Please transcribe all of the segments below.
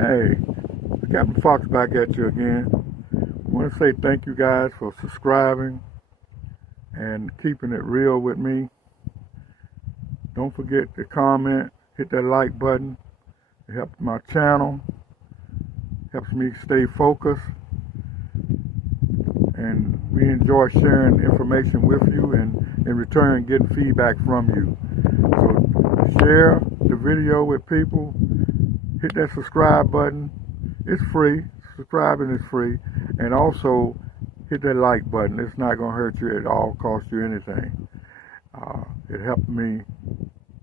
Hey, Captain Fox back at you again. I want to say thank you guys for subscribing and keeping it real with me. Don't forget to comment, hit that like button. It helps my channel, helps me stay focused, and we enjoy sharing information with you and in return getting feedback from you. So share the video with people, hit that subscribe button. It's free. Subscribing is free. And also hit that like button. It's not going to hurt you at all, cost you anything. It helped me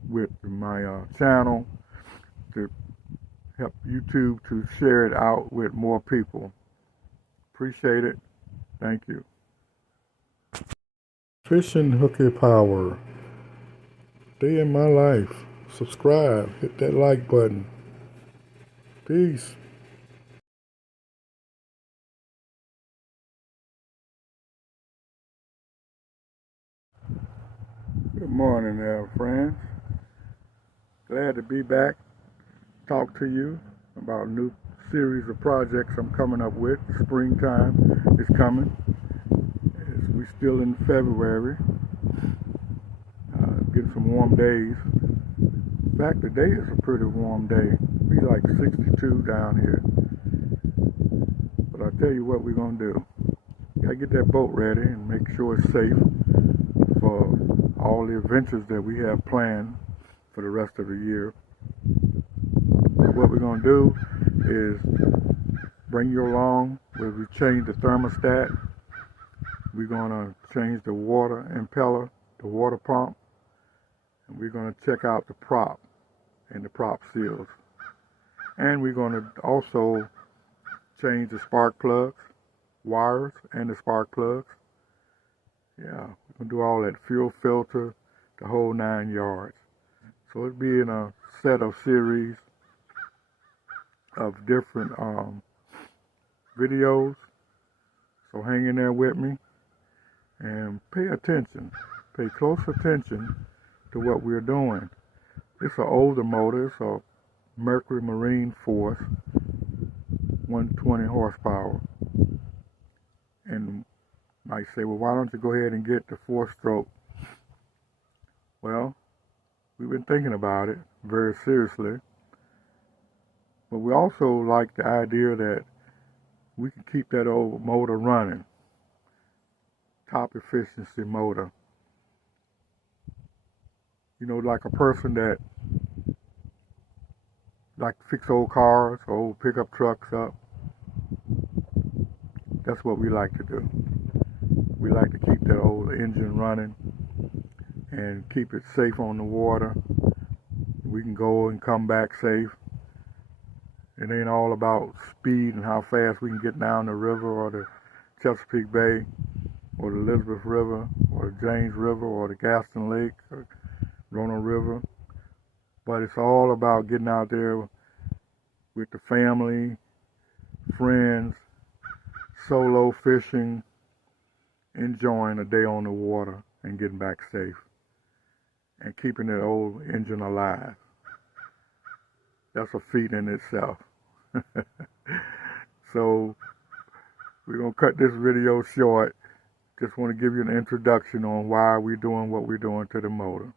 with my channel to help YouTube to share it out with more people. Appreciate it. Thank you. Fishing Hooky Power. Day in my life. Subscribe. Hit that like button. Peace. Good morning there, friends. Glad to be back. Talk to you about a new series of projects I'm coming up with. Springtime is coming. We're still in February. Getting some warm days. In fact, today is a pretty warm day. Be like 62 down here. But I'll tell you what we're going to do. Gotta get that boat ready and make sure it's safe for all the adventures that we have planned for the rest of the year. What we're going to do is bring you along where we change the thermostat. We're going to change the water impeller, the water pump, and we're going to check out the prop and the prop seals. And we're going to also change the spark plugs, wires, and the spark plugs. Yeah, we're going to do all that, fuel filter, the whole 9 yards. So it'll be in a set of series of different videos. So hang in there with me and pay attention. Pay close attention to what we're doing. It's an older motor. It's a Mercury Marine Force 120 horsepower. And you might say, well, why don't you go ahead and get the 4-stroke? Well, we've been thinking about it very seriously. But we also like the idea that we can keep that old motor running. Top efficiency motor. You know, like a person that like to fix old cars, old pickup trucks up. That's what we like to do. We like to keep that old engine running and keep it safe on the water. We can go and come back safe. It ain't all about speed and how fast we can get down the river or the Chesapeake Bay or the Elizabeth River or the James River or the Gaston Lake or Roanoke River. But it's all about getting out there with the family, friends, solo fishing, enjoying a day on the water and getting back safe and keeping that old engine alive. That's a feat in itself. So we're going to cut this video short. Just want to give you an introduction on why we're doing what we're doing to the motor.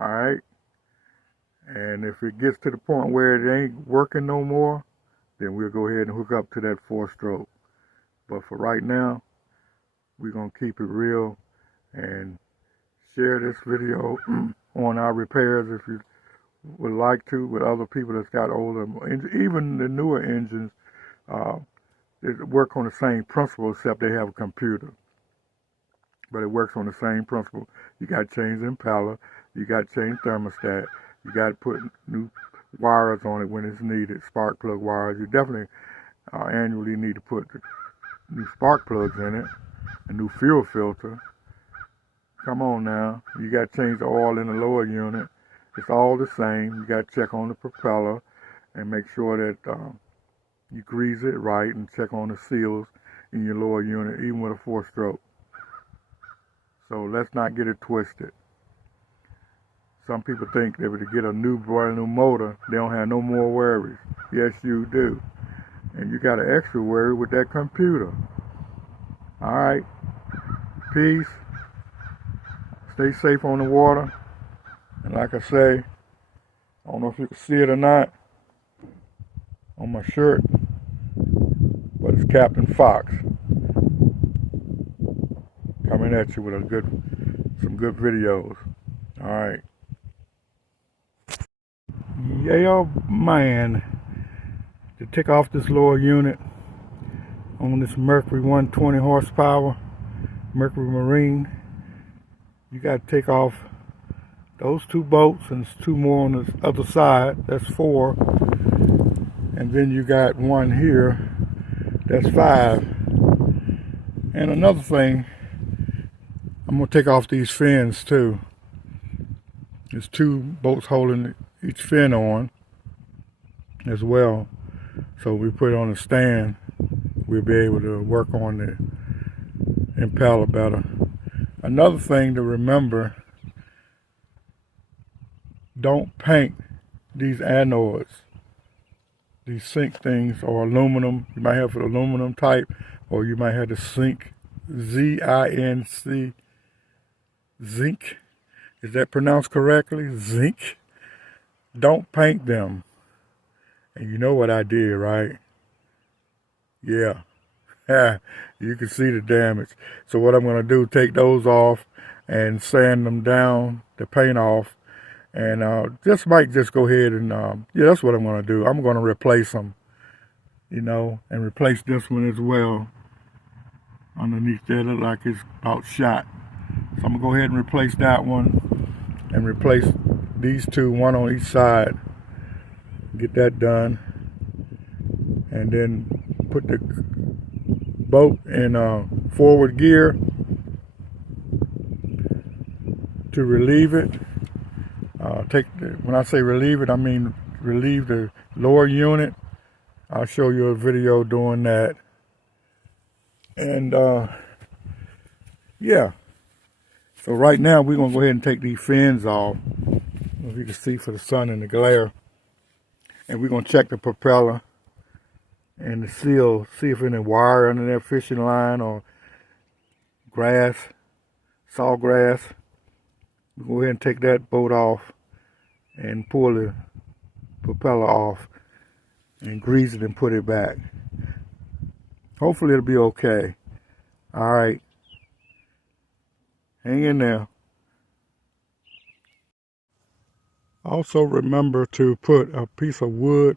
Alright? And if it gets to the point where it ain't working no more, then we'll go ahead and hook up to that 4-stroke. But for right now, we're going to keep it real and share this video on our repairs if you would like to, with other people that's got older engines. Even the newer engines, they work on the same principle, except they have a computer. But it works on the same principle. You got to change the impeller, you got to change thermostat, you got to put new wires on it when it's needed, spark plug wires. You definitely annually need to put new spark plugs in it, a new fuel filter. Come on now, you got to change the oil in the lower unit. It's all the same. You got to check on the propeller and make sure that you grease it right and check on the seals in your lower unit, even with a 4-stroke. So let's not get it twisted. Some people think that if they get a brand new motor, they don't have no more worries. Yes, you do. And you got an extra word with that computer. All right. Peace. Stay safe on the water. And like I say, I don't know if you can see it or not on my shirt, but it's Captain Fox coming at you with some good videos. All right. Yeah, man. To take off this lower unit on this Mercury 120 horsepower Mercury Marine, you got to take off those two bolts, and there's two more on the other side. That's 4. And then you got one here. That's 5. And another thing, I'm going to take off these fins too. There's 2 bolts holding each fin on as well. So we put it on a stand, we'll be able to work on the impeller better. Another thing to remember, don't paint these anodes. These zinc things are aluminum. You might have an aluminum type, or you might have the zinc, Z-I-N-C, zinc. Is that pronounced correctly? Zinc. Don't paint them. And you know what I did, right? Yeah. You can see the damage. So what I'm going to do, take those off and sand them down, the paint off. And might just go ahead and, yeah, that's what I'm going to do. I'm going to replace them, you know, and replace this one as well. Underneath there, look like it's about shot. So I'm going to go ahead and replace that one and replace these 2, one on each side. Get that done. And then put the boat in forward gear to relieve it. When I say relieve it, I mean relieve the lower unit. I'll show you a video doing that. And yeah. So right now we're gonna go ahead and take these fins off. If you can see for the sun and the glare. And we're gonna check the propeller and the seal, see if any wire under there, fishing line or grass, sawgrass. We'll go ahead and take that bolt off and pull the propeller off and grease it and put it back. Hopefully it'll be okay. All right. Hang in there. Also remember to put a piece of wood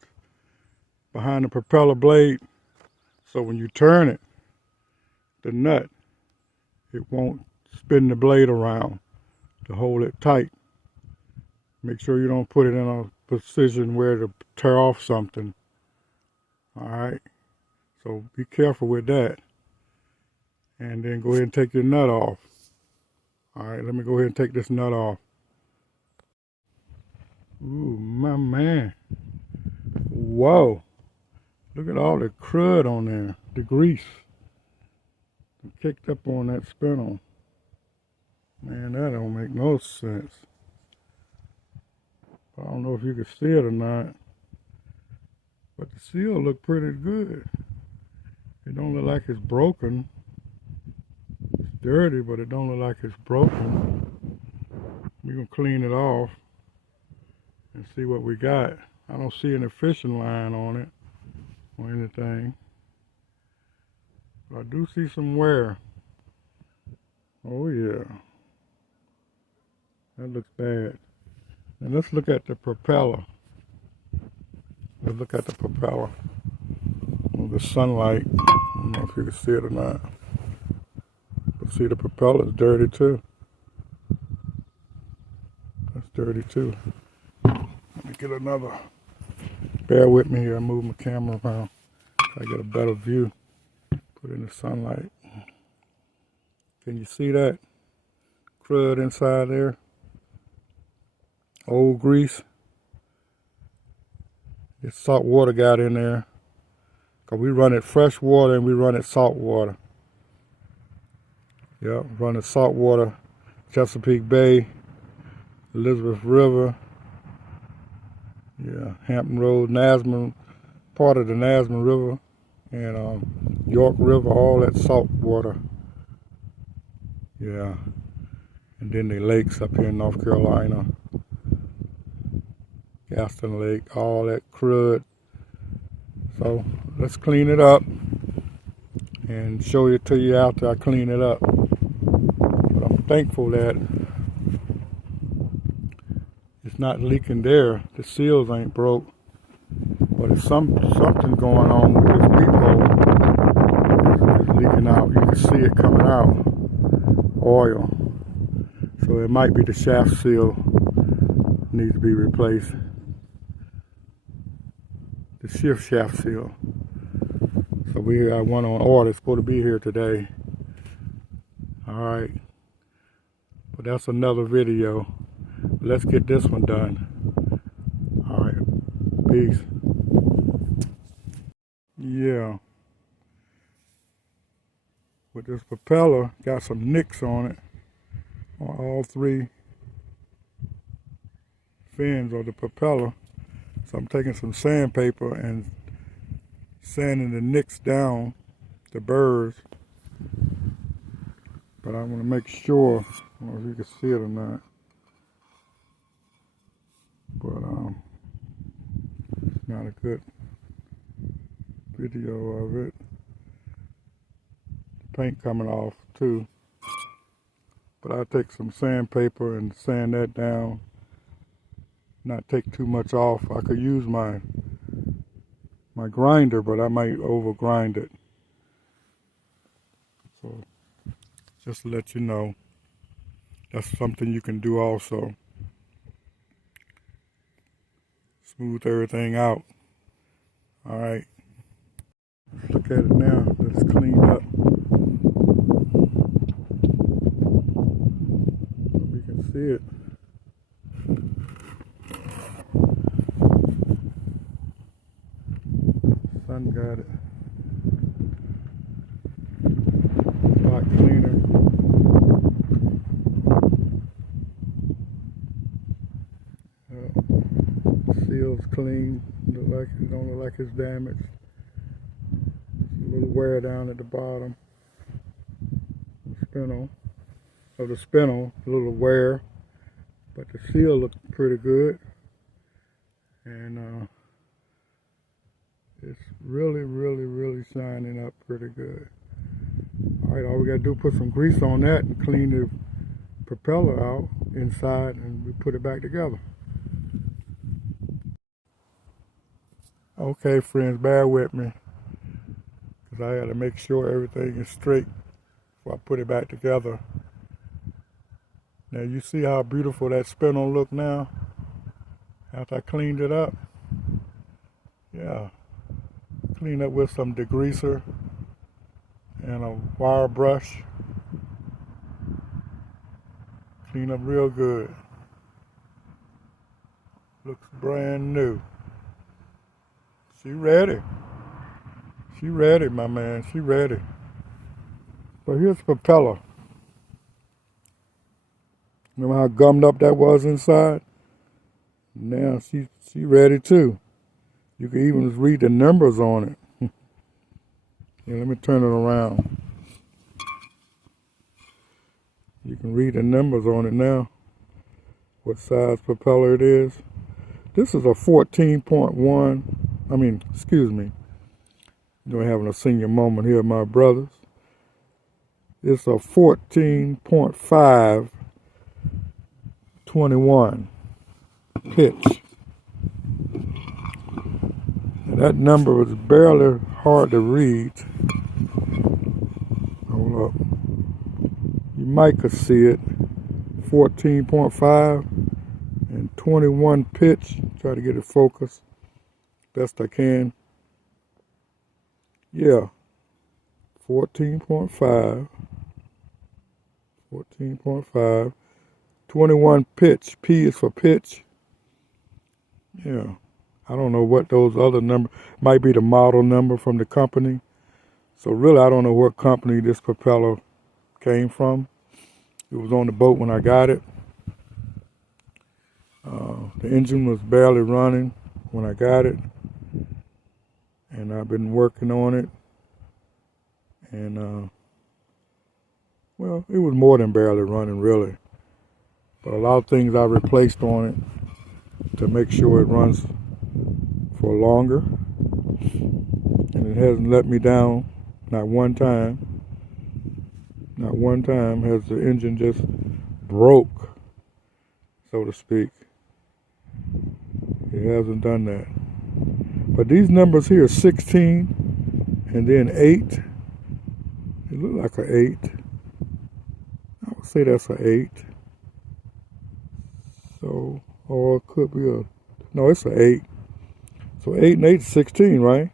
behind the propeller blade, so when you turn it, the nut, it won't spin the blade around to hold it tight. Make sure you don't put it in a position where to tear off something. Alright, so be careful with that. And then go ahead and take your nut off. Alright, let me go ahead and take this nut off. Ooh, my man. Whoa. Look at all the crud on there, the grease. It kicked up on that spindle. Man, that don't make no sense. I don't know if you can see it or not, but the seal look pretty good. It don't look like it's broken. It's dirty, but it don't look like it's broken. We're gonna clean it off and see what we got. I don't see any fishing line on it or anything, but I do see some wear. Oh yeah, that looks bad. And let's look at the propeller. Let's look at the propeller. With the sunlight, I don't know if you can see it or not, but see, the propeller is dirty too. That's dirty too. Let me get another. Bear with me here, I move my camera around so I get a better view. Put it in the sunlight. Can you see that crud inside there? Old grease. It's salt water got in there. Cause we run it fresh water and we run it salt water. Yep, run it salt water, Chesapeake Bay, Elizabeth River. Yeah, Hampton Road, Nasman part of the Nasman River and York River, all that salt water. Yeah. And then the lakes up here in North Carolina. Gaston Lake, all that crud. So let's clean it up and show it to you after I clean it up. But I'm thankful that it's not leaking there. The seals ain't broke. But it's something going on with this peephole. It's leaking out. You can see it coming out. Oil. So it might be the shaft seal needs to be replaced. The shift shaft seal. So we got one on order. It's supposed to be here today. Alright. But that's another video. Let's get this one done. Alright. Peace. Yeah. With this propeller, got some nicks on it. On all three fins of the propeller. So I'm taking some sandpaper and sanding the nicks down, the burrs. But I want to make sure, I don't know if you can see it or not. But it's not a good video of it. The paint coming off too. But I'll take some sandpaper and sand that down. Not take too much off. I could use my grinder, but I might over grind it. So just to let you know, that's something you can do also. Smooth everything out. Alright. Look at it now. Let's clean up. We can see it. Sun got it. A lot cleaner. Seal's clean. Don't look like it's damaged. A little wear down at the bottom. Spindle of the spindle, a little wear, but the seal looks pretty good. And it's really shining up pretty good. Alright, all we gotta do is put some grease on that and clean the propeller out inside, and we put it back together. Okay friends, bear with me, because I gotta make sure everything is straight before I put it back together. Now you see how beautiful that spindle look now after I cleaned it up? Yeah. Clean up with some degreaser and a wire brush. Clean up real good. Looks brand new. She ready. She ready, my man. She ready. So here's the propeller. Remember how gummed up that was inside? Now she ready too. You can even read the numbers on it. Yeah, let me turn it around. You can read the numbers on it now. What size propeller it is. This is a 14.1. Excuse me. You're having a senior moment here, my brothers. It's a 14.5 21 pitch. And that number was barely hard to read. Hold up. You might could see it. 14.5 and 21 pitch. Try to get it focused best I can. Yeah. 14.5. 14.5. 21 pitch. P is for pitch. Yeah. I don't know what those other numbers, might be the model number from the company. So really I don't know what company this propeller came from. It was on the boat when I got it. The engine was barely running when I got it. and I've been working on it, and well, it was more than barely running, really, but a lot of things I replaced on it to make sure it runs for longer, and it hasn't let me down, not one time. Not one time has the engine just broke, so to speak. It hasn't done that. But these numbers here, 16 and then 8, it look like an 8. I would say that's an 8. So, or it could be no, it's an 8. So 8 and 8 is 16, right?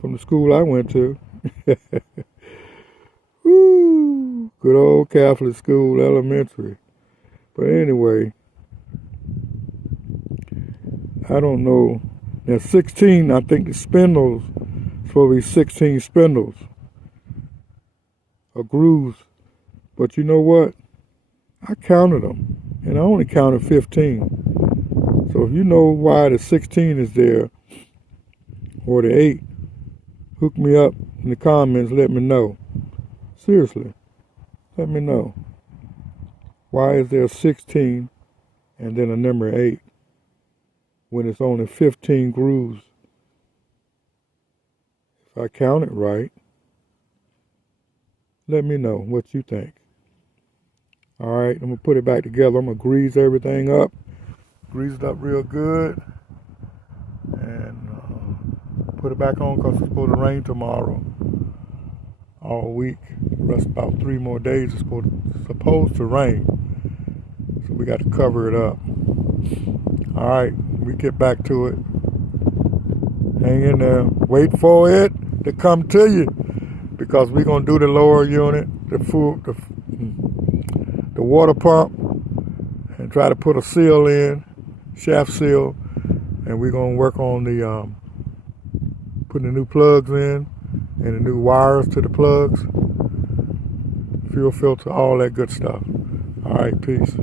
From the school I went to. Woo! Good old Catholic school, elementary. But anyway, I don't know. Now 16, I think the spindles, supposed to be 16 spindles or grooves. But you know what? I counted them, and I only counted 15. So if you know why the 16 is there, or the 8, hook me up in the comments, let me know. Seriously, let me know. Why is there 16 and then a number 8 when it's only 15 grooves? If I count it right, let me know what you think. All right, I'm going to put it back together. I'm going to grease everything up. Grease it up real good. And put it back on because it's supposed to rain tomorrow. All week. The rest about 3 more days it's supposed to rain. So we got to cover it up. All right, we get back to it. Hang in there. Wait for it to come to you, because we're gonna do the lower unit, the water pump, and try to put a seal in, shaft seal, and we're gonna work on the putting the new plugs in and the new wires to the plugs, fuel filter, all that good stuff. All right, peace.